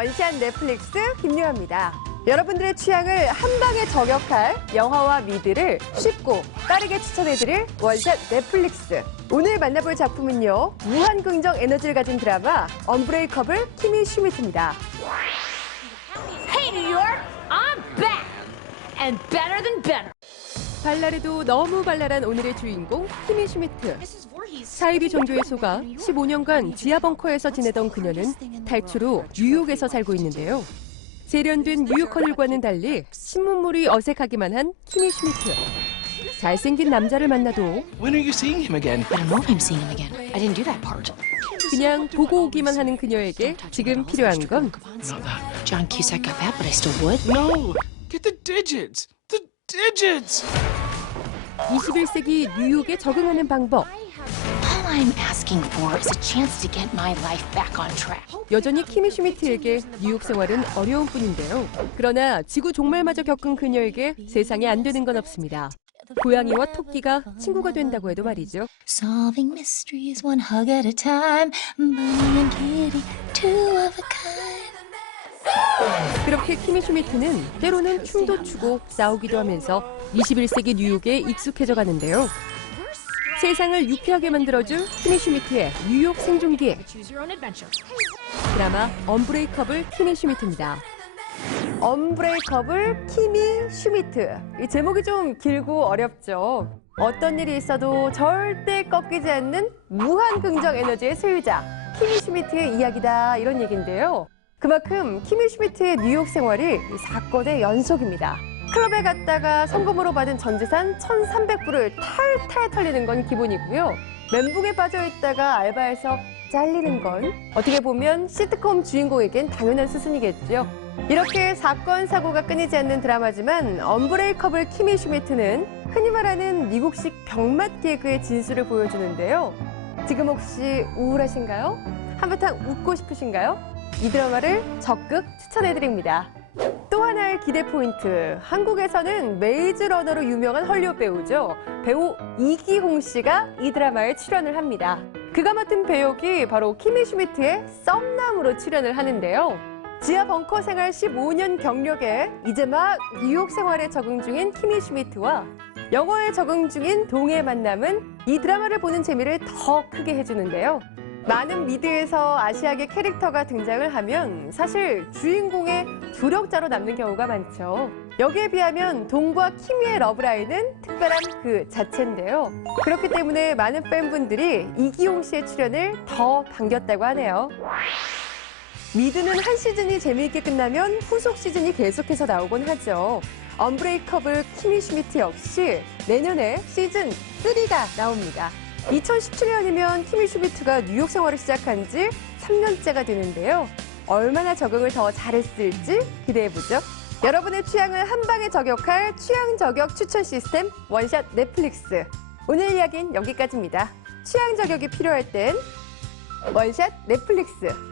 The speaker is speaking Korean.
원샷 넷플릭스 김유아입니다. 여러분들의 취향을 한 방에 저격할 영화와 미드를 쉽고 빠르게 추천해드릴 원샷 넷플릭스. 오늘 만나볼 작품은요. 무한 긍정 에너지를 가진 드라마 언브레이커블 키미 슈미트입니다. Hey, New York, I'm back! And better than better. 발랄해도 너무 발랄한 오늘의 주인공 키미 슈미트. 사이비 종교에 속아 15년간 지하 벙커에서 지내던 그녀는 탈출 후 뉴욕에서 살고 있는데요. 세련된 뉴요커들과는 달리 신문물이 어색하기만 한 키미 슈미트. 잘생긴 남자를 만나도 When are you seeing him again? I don't know if I'm seeing him again. I didn't do that part. 그냥 보고 오기만 하는 그녀에게 지금 필요한 건. John Cusack got that, but I still would. No! Get the digits! The digits! 21세기 뉴욕에 적응하는 방법. All I'm asking for is a chance to get my life back on track. 여전히 키미 슈미트에게 뉴욕 생활은 어려운 뿐인데요. 그러나 지구 종말마저 겪은 그녀에게 세상에 안 되는 건 없습니다. 고양이와 토끼가 친구가 된다고 해도 말이죠. 그렇게 키미 슈미트는 때로는 춤도 추고 싸우기도 하면서 21세기 뉴욕에 익숙해져 가는데요. 세상을 유쾌하게 만들어줄 키미 슈미트의 뉴욕 생존기. 드라마 언브레이커블 키미 슈미트입니다. 언브레이커블 키미 슈미트. 이 제목이 좀 길고 어렵죠. 어떤 일이 있어도 절대 꺾이지 않는 무한 긍정 에너지의 소유자 키미 슈미트의 이야기다 이런 얘기인데요. 그만큼 키미 슈미트의 뉴욕 생활이 이 사건의 연속입니다. 클럽에 갔다가 성금으로 받은 전 재산 1,300불을 탈탈 털리는 건 기본이고요. 멘붕에 빠져 있다가 알바에서 잘리는 건 어떻게 보면 시트콤 주인공에겐 당연한 수순이겠죠. 이렇게 사건 사고가 끊이지 않는 드라마지만 언브레이커블 키미 슈미트는 흔히 말하는 미국식 병맛 개그의 진수를 보여주는데요. 지금 혹시 우울하신가요? 한바탕 웃고 싶으신가요? 이 드라마를 적극 추천해드립니다. 또 하나의 기대 포인트. 한국에서는 메이즈 러너로 유명한 헐리우드 배우죠. 배우 이기홍 씨가 이 드라마에 출연을 합니다. 그가 맡은 배역이 바로 키미 슈미트의 썸남으로 출연을 하는데요. 지하 벙커 생활 15년 경력에 이제 막 뉴욕 생활에 적응 중인 키미 슈미트와 영어에 적응 중인 동의 만남은 이 드라마를 보는 재미를 더 크게 해주는데요. 많은 미드에서 아시아계 캐릭터가 등장을 하면 사실 주인공의 조력자로 남는 경우가 많죠. 여기에 비하면 동과 키미의 러브라인은 특별한 그 자체인데요. 그렇기 때문에 많은 팬분들이 이기용 씨의 출연을 더 반겼다고 하네요. 미드는 한 시즌이 재미있게 끝나면 후속 시즌이 계속해서 나오곤 하죠. 언브레이커블 키미 슈미트 역시 내년에 시즌 3가 나옵니다. 2017년이면 키미 슈미트가 뉴욕 생활을 시작한 지 3년째가 되는데요. 얼마나 적응을 더 잘했을지 기대해보죠. 여러분의 취향을 한 방에 저격할 취향 저격 추천 시스템 원샷 넷플릭스. 오늘 이야기는 여기까지입니다. 취향 저격이 필요할 땐 원샷 넷플릭스.